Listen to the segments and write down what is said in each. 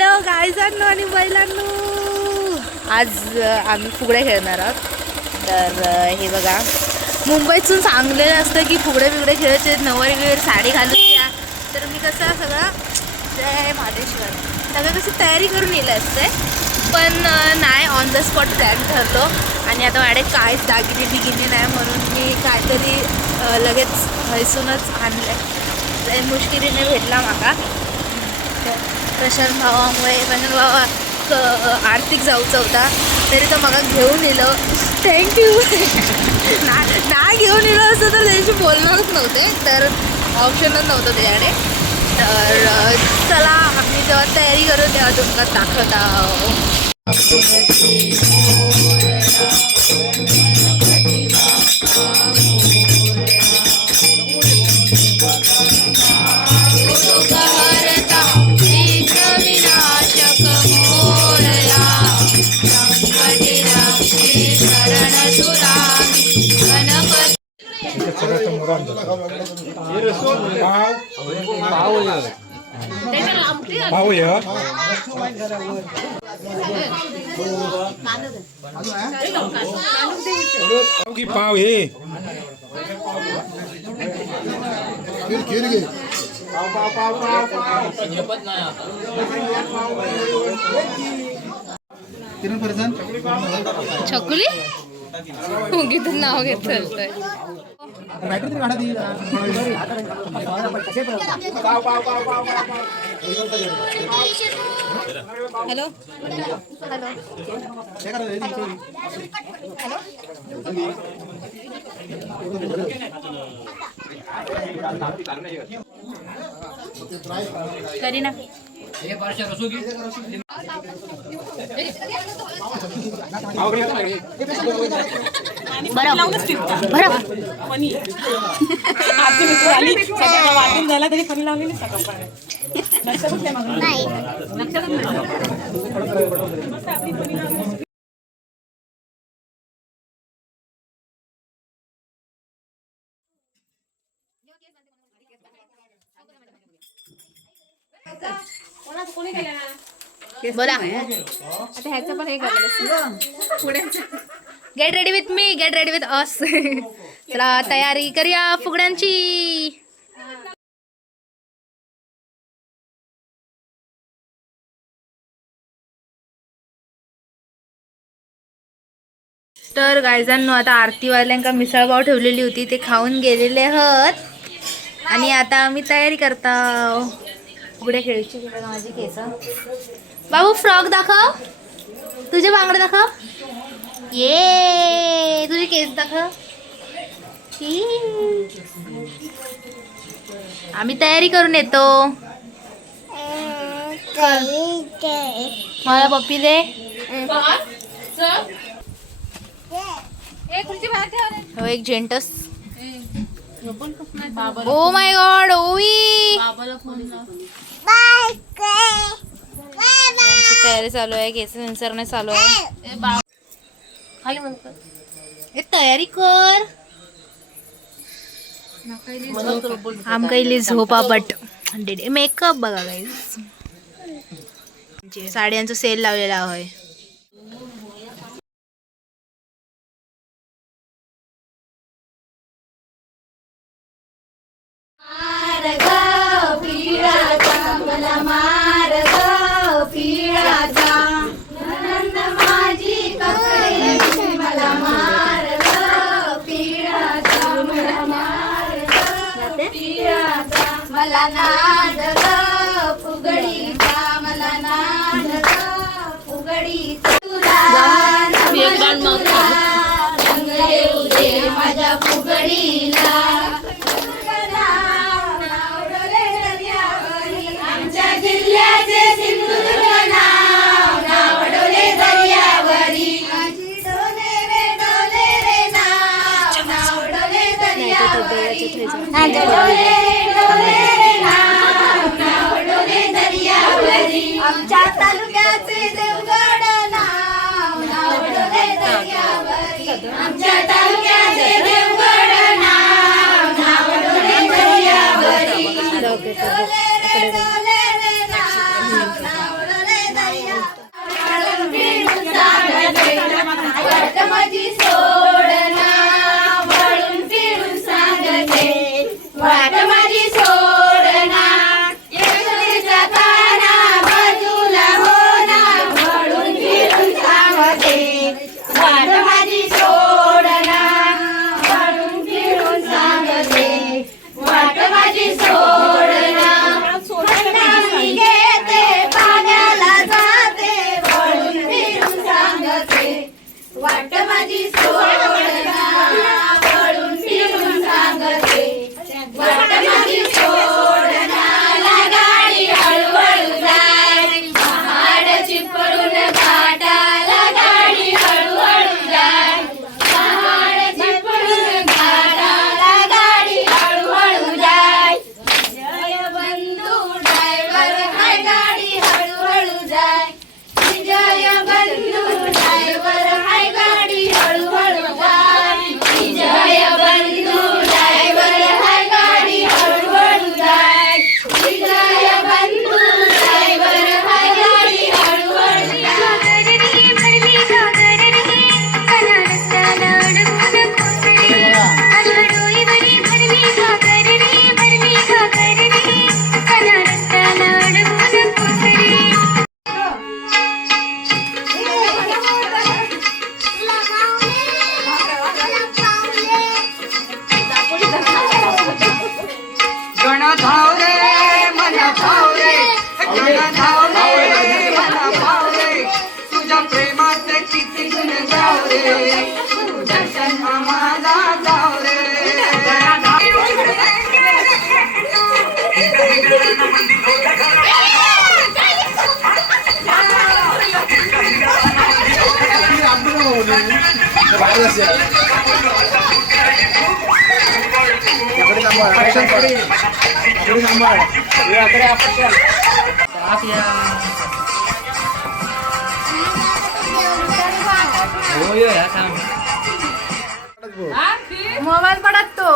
Hello गायजांनो आणि बैलांनो. आज आम्ही फुगड्या खेळणार आहोत. तर हे बघा. मुंबईतून सांगलेलं असतं की फुगडे बिगडे खेळायचे नऊवारी वगैरे साडी घालून या. तर मी कसं सगळं जय महादेश्वर. सगळं कशी तयारी करून येलं असते. पण नाही ऑन द स्पॉट प्लॅन ठरलो. आणि आता माझ्याकडे काहीच दागिने बिगिने नाही म्हणून मी काहीतरी लगेच हैसूनच आणलं आहे मुश्किलीने भेटला माका प्रशांत भावामुळे प्रशांत भावा क- आर्थिक जाऊचा होता. तरी तो मला घेऊन येलो. थँक्यू ना नाही घेऊन येलो असं तर त्याच्याशी बोलणारच नव्हते तर ऑप्शनच नव्हतं त्याच्याकडे. तर चला आम्ही जेव्हा तयारी करू तेव्हा तुमका दाखवत आहोत. पाव की पाव हे. छकुली मुंगीतून नाव घेतलं बॅटरी काढा ती. हॅलो. काय करीना. वाटून झाला तरी फणी लावलेली लक्षातच नाही. माझं. लक्षातच नाही बोला आता ह्याचं पण हे get ready with me get ready with us चला तयारी करूया फुगड्यांची. तर गायजांनो आता आरतीवाल्यांका मिसळपाव ठेवलेली होती ते खाऊन गेलेले आहोत. आणि आता आम्ही तयारी करता उघड्या खेळायची माझी केस. बाबू फ्रॉक दाखव. तुझे बांगडे दाखव. ये तुझे केस दाखव. आम्ही तयारी करून येतो. मला पप्पी दे. हो एक जेंटस ओ माय गॉड ओवी तयारी चालू आहे केस सेन्सरने चालू आहे. ए, तयारी कर. आमका इली झोपा बट. मेकअप बघा गाईज साड्यांचा सेल लावलेला आहे. नाद ग फुगडीचा मला नाद फुगडीचा तुला माझ्या फुगडीला आमच्या जिल्ह्याचे सिंधुदुर्ग नाव दर्यावरी डोले रे डोले रे नाव दर्यावरी डोले दर्यावरी धावले मला धावले मला धावले मला धावले तुझ्या प्रेमात किती गुण तुझ्या जन्मा माझा जावले मोबाईल पडत तो.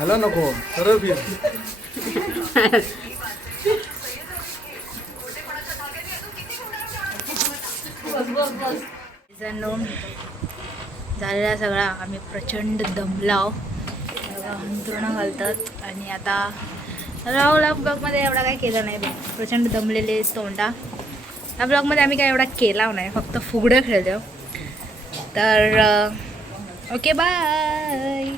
आलं नको सरळ फिर. मित्रांनो झालेला सगळा. आम्ही प्रचंड दमलाव बघा, घालतात. आणि आता राहुल ब्लॉगमध्ये एवढा काय केलं नाही प्रचंड दमलेले तोंडा. या ब्लॉगमध्ये आम्ही काय एवढा केला नाही. फक्त फुगडं खेळतो तर ओके बाय.